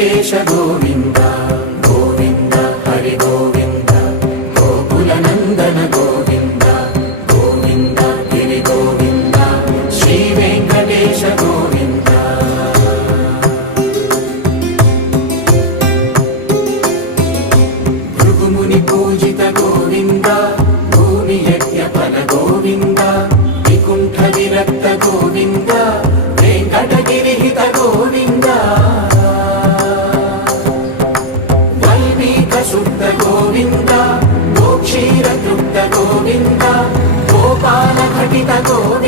వెంకటేశ గోవింద గోవింద హరి గోవింద గోకుల నందన గోవింద గోవింద గిరి గోవింద శ్రీ వెంకటేశ గోవింద భృగుముని పూజిత గోవింద భూమి యజ్ఞ ఫల గోవింద వికుంఠ విరక్త గోవింద వెంకటగిరిహిత గోవింద వల్మీక శుద్ధ గోవింద గోక్షీర తృప్త గోవింద గోపాల ఘటిత గోవింద